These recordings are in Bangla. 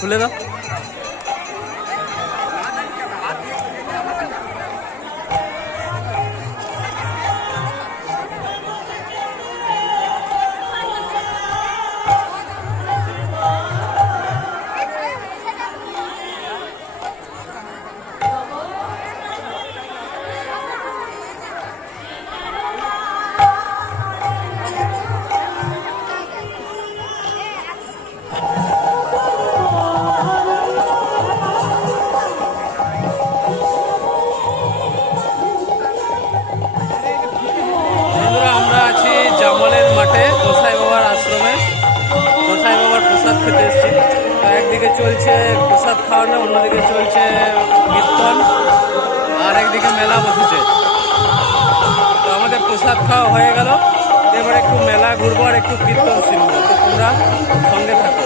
খুলে দাও। জামলের মাঠে গোসাই বাবার আশ্রমে গোসাই বাবার প্রসাদ খেতে এসেছি। তো একদিকে চলছে প্রসাদ খাওয়ানো, অন্যদিকে চলছে কীর্তন, আর একদিকে মেলা বসেছে। তো আমাদের প্রসাদ খাওয়া হয়ে গেল, এবার একটু মেলা ঘুরবো আর একটু কীর্তন শুনবো। তো তোমরা সঙ্গে থাকো।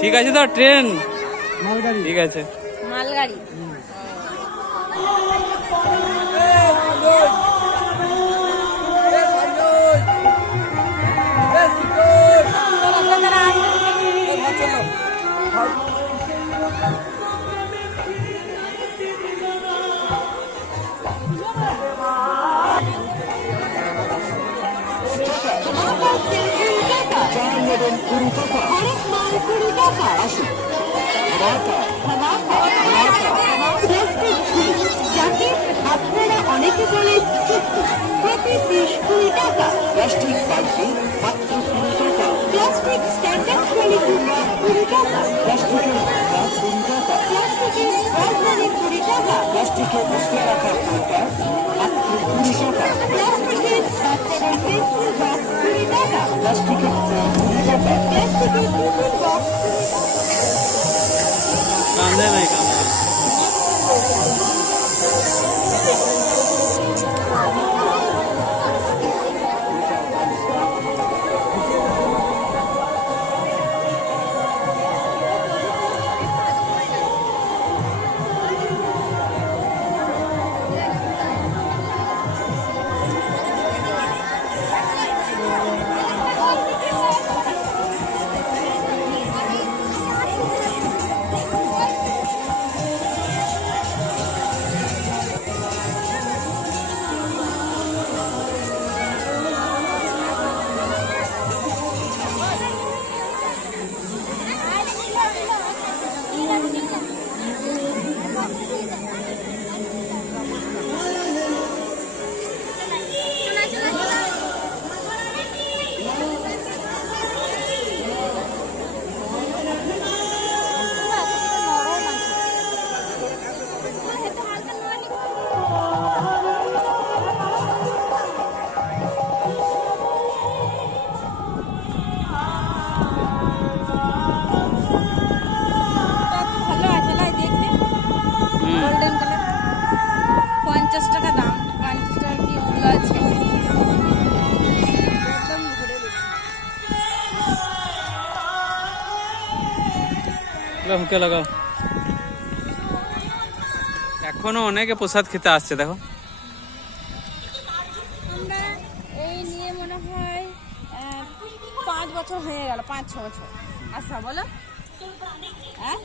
ঠিক আছে তো ট্রেন মালগাড়ি। ঠিক আছে মালগাড়ি। আপনারা অনেকে বলেন প্রতি 20-20 টাকা। প্লাস্টিক বালতি মাত্র 20 টাকা। প্লাস্টিক স্ট্যান্ডার্ড কোয়ালিটি 20 টাকা। প্লাস্টিকের গ্লাস 20 টাকা। প্লাস্টিকের অর্গানিক 20 টাকা। প্লাস্টিকের মশলা রাখার কৌটা মাত্র 20 টাকা। প্লাস্টিকের বাচ্চাদের পেন্সিল বক্স 20 টাকা। প্লাস্টিকের 20 টাকা। প্লাস্টিকের টিফিন বক্স 20 টাকা। কান্দে নাই কান্দে ভালো আছে লাই দেখতে, গোল্ডেন কালার। 50 টাকা দাম। 50 টাকা কি মূল্য আছে? একদম ঘুরে দেখি। হুকে লাগাও। এখনো অনেকে প্রসাদ খেতে আসছে দেখো। আমরা এই নিয়ে মনে হয় 5 বছর হয়ে গেল, 5-6 বছর। আচ্ছা বলো। হ্যাঁ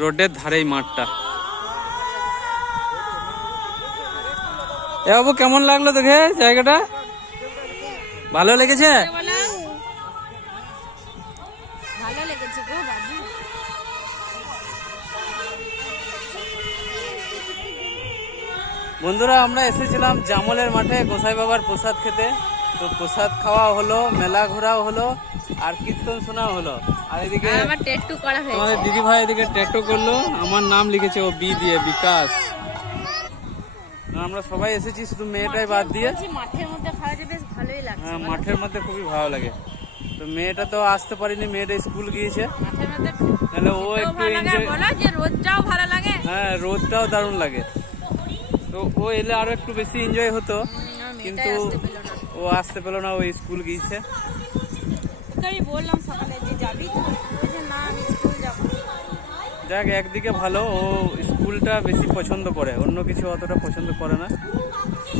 রোডের ধারেই মাঠটা। এ বাবু কেমন লাগলো দেখে জায়গাটা? ভালো লেগেছে? বলো। ভালো লেগেছে গো বাবু। বন্ধুরা আমরা এসেছিলাম জামলের মাঠে গোসাই বাবার প্রসাদ খেতে। তো প্রসাদ খাওয়া হলো, মেলা ঘোরাও হলো, আর কীর্তন শোনাও হলো। আর এদিকে আমার ট্যাটু করা হয়েছে। আমাদের দিদি ভাই এদিকে ট্যাটু করলো, আমার নাম লিখেছে ও বি দিয়ে, বিকাশ। আমরা সবাই এসেছি, শুধু মেয়েটাই বাদ দিয়ে। মাঠের মধ্যে খাওয়া যে বেশ ভালোই লাগছে। হ্যাঁ মাঠের মধ্যে খুবই ভালো লাগে। তো মেয়েটা তো আসতে পারিনি, মেয়েটা স্কুল গিয়েছে। মাঠের মধ্যে তাহলে ও একটু ভালো লাগে। এনজয়। বলো যে রোদটাও ভালো লাগে। হ্যাঁ রোদটাও দারুণ লাগে। তো ও এলে আরো একটু বেশি এনজয় হতো, কিন্তু ও আসতে পেলো না, ও স্কুল গিয়েছে। আমি বললাম সকালে যে যাবি, বলছে না আমি স্কুল যাবো। যাক একদিকে ভালো, ও স্কুলটা বেশি পছন্দ করে, অন্য কিছু অতটা পছন্দ করে না।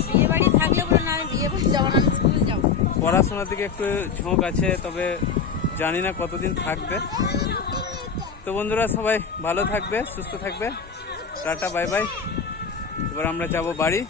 বিয়ে বাড়ি থাকলে বলে না আমি বিয়ে বাড়ি যাবো না, আমি স্কুল যাবো। পড়াশোনার দিকে একটু ঝোঁক আছে, তবে জানি না কতদিন থাকবে। তো বন্ধুরা সবাই ভালো থাকবে, সুস্থ থাকবে, টাটা বাই বাই। এবার আমরা যাব বাড়ি।